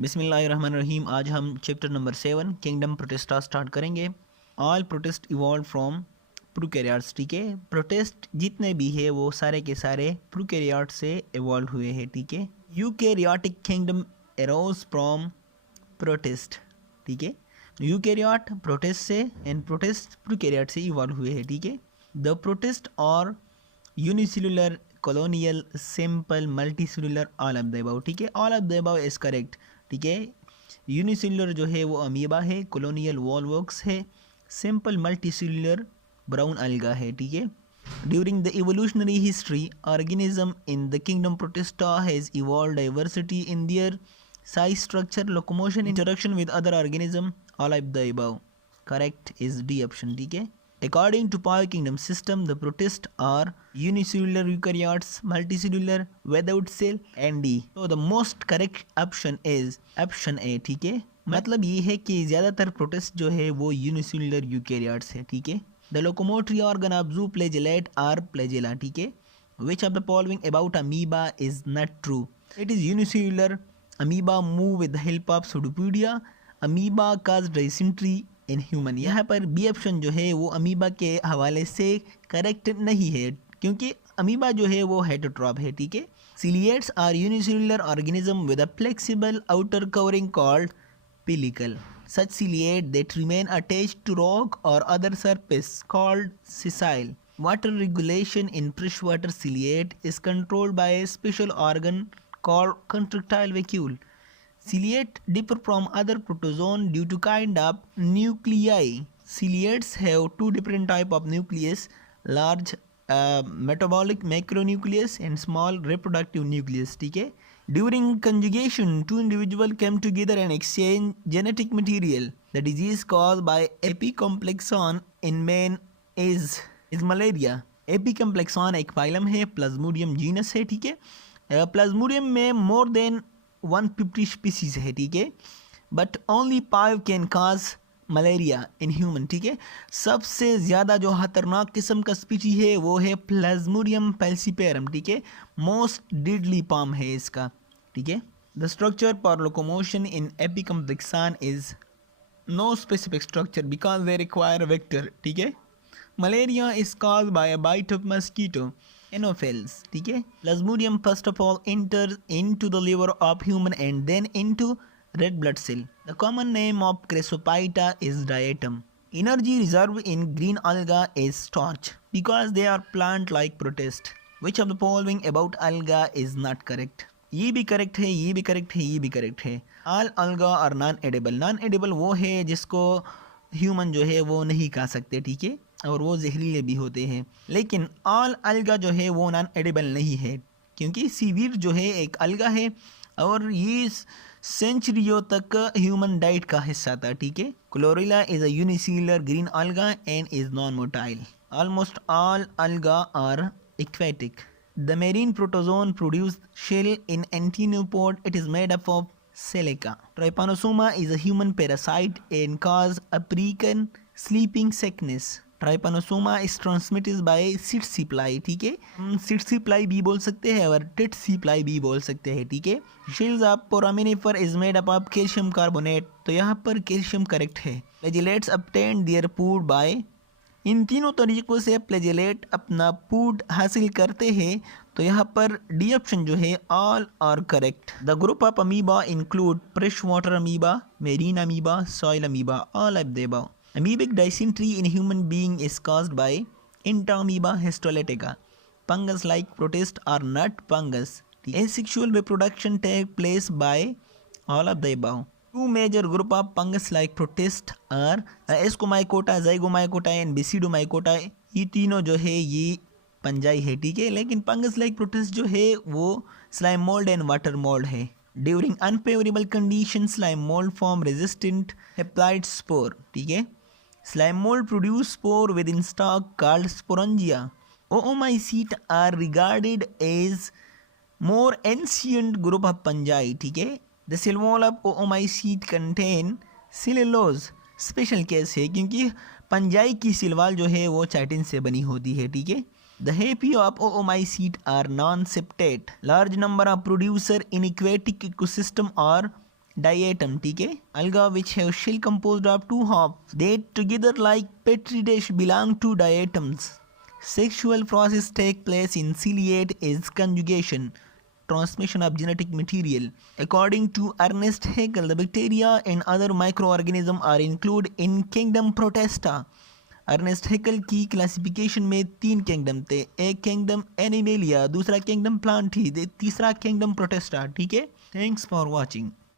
बिस्मिल्लाहिर्रहमानिर्रहीम। आज हम chapter number 7 kingdom Protista start करेंगे। All protist evolve from prokaryotes. ठीक है, प्रोटिस्ट जितने भी है वो सारे के सारे प्रोकैरियोट से इवॉल्व हुए हैं। ठीक है, eukaryotic kingdom arrows from protist. ठीक है, यूकैरियोट प्रोटिस्ट से एंड प्रोटिस्ट प्रोकैरियोट से इवॉल्व हुए हैं। ठीक है, द प्रोटिस्ट और unicellular colonial simple multicellular all of the above. ठीक है, all of the above is correct. ठीक है, यूनिसेलुलर जो है वो अमीबा है, कॉलोनियल वॉलवर्क्स है, सिंपल मल्टीसेलुलर ब्राउन अलगा है। ठीक है, during the evolutionary history organism in the kingdom protista has evolve diversity in their size, structure, locomotion, interaction with other organism. All of the above correct is D option. ठीक है, according to Pi kingdom system, the protists are unicellular eukaryotes, multicellular, without cell and D. So the most correct option is option A. ठीक है, मतलब ये है कि ज़्यादातर protist जो है वो यूनिसेलुलर यूकैरियोट्स है। ठीक है, the locomotory organ of zooflagellate are flagella. ठीक है, which of the following about amoeba is not true? It is unicellular. Amoeba move with the help of pseudopodia. Amoeba cause dysentery in human. यहाँ पर B option जो है वो amoeba के हवाले से करेक्ट नहीं है, क्योंकि अमीबा जो है वो हेटरोट्रॉप है। ठीक है, ciliates are unicellular organism with a flexible outer covering called pellicle. Such ciliate that remain attached to rock or other surface called sessile. Water regulation in fresh water ciliate is controlled by a special organ called contractile vacuole. Ciliate differ from other protozoan due to kind of nuclei. Ciliates have two different type of nucleus: large metabolic macronucleus and small reproductive nucleus. ठीक है, during conjugation two individuals come together and exchange genetic material. The disease caused by epicomplexon in man is malaria. Epicomplexon एक phylum है, Plasmodium genus है। ठीक है, Plasmodium में more than 150 species है। ठीक है, but only 5 can cause malaria in human. ठीक है, सबसे ज़्यादा जो खतरनाक किस्म का स्पीसी है वो है प्लाज्मोडियम फैल्सीपेरम। ठीक है, मोस्ट डेडली पाम है इसका। ठीक है, the structure for locomotion in apicomplexan is no specific structure because they require vector. ठीक है, malaria is caused by a bite of mosquito Anopheles. ठीक है, Plasmodium first of all enters into the liver of human and then into red blood cell. The common name of Chrysophyta is diatom. Energy reserve in green alga is starch because they are plant-like protist. Which of the following about alga is not correct? ये भी correct है, ये भी correct है, ये भी correct है। All alga are non-edible. Non-edible वो है जिसको ह्यूमन जो है वो नहीं खा सकते। ठीक है, और वो जहरीले भी होते हैं। लेकिन ऑल अलगा जो है वो नॉन एडिबल नहीं है, क्योंकि सीवीड जो है एक अलगा है और ये सेंचुरियों तक ह्यूमन डाइट का हिस्सा था। ठीक है, chlorella is a unicellular green alga and is non motile. Almost all alga are aquatic. The marine protozoan produce shell in actinopod. It is made up of silica. Trypanosoma is a human parasite and cause a African sleeping sickness. Trypanosoma is transmitted by tsetse fly. ठीक है, हम seed supply भी बोल सकते हैं और tit supply भी बोल सकते हैं। ठीक है, shells of foraminifer is made up of calcium carbonate. तो यहाँ पर कैल्शियम करेक्ट है। Flagellates obtain their food by. इन तीनों तरीकों से फ्लैजेलेट अपना फूड हासिल करते हैं। तो यहाँ पर डी ऑप्शन जो है all are correct. The group of amoeba include fresh water amoeba, marine amoeba, soil amoeba, all of the above. Amoebic dysentery in human being is caused by Entamoeba histolytica. Fungus-like protists are not fungus. Asexual reproduction takes place by all of the above. Two major group of fungus-like protists are Ascomycota, Zygomycota and Basidiomycota. ये तीनों जो है ये पंजाई है। ठीक है, लेकिन fungus-like protists जो है वो slime mold and water mold है। During unfavorable conditions, slime mold form resistant haplite spore. ठीक है, slime mold produce spore within stalk called sporangia. Oomycete are regarded as more ancient group of fungi. ठीक है, the cell wall of oomycete contain cellulose. Special case है क्योंकि पंजाई की सिलवाल जो है वो चाइटिन से बनी होती है। ठीक है, the happy of oomycete are non-septate. Large number of producer in aquatic ecosystem are डायेटम, ठीक है। Algae which have shell composed of two halves they together like petri dish belong to diatoms. Sexual process take place in ciliate as conjugation, transmission of genetic material. According to Ernest Haeckel, the bacteria and other microorganisms are included in kingdom Protista. Ernest Haeckel की classification में 3 kingdom थे, एक kingdom Animalia, दूसरा kingdom Plantae, तीसरा kingdom Protista, ठीक है। Thanks for watching.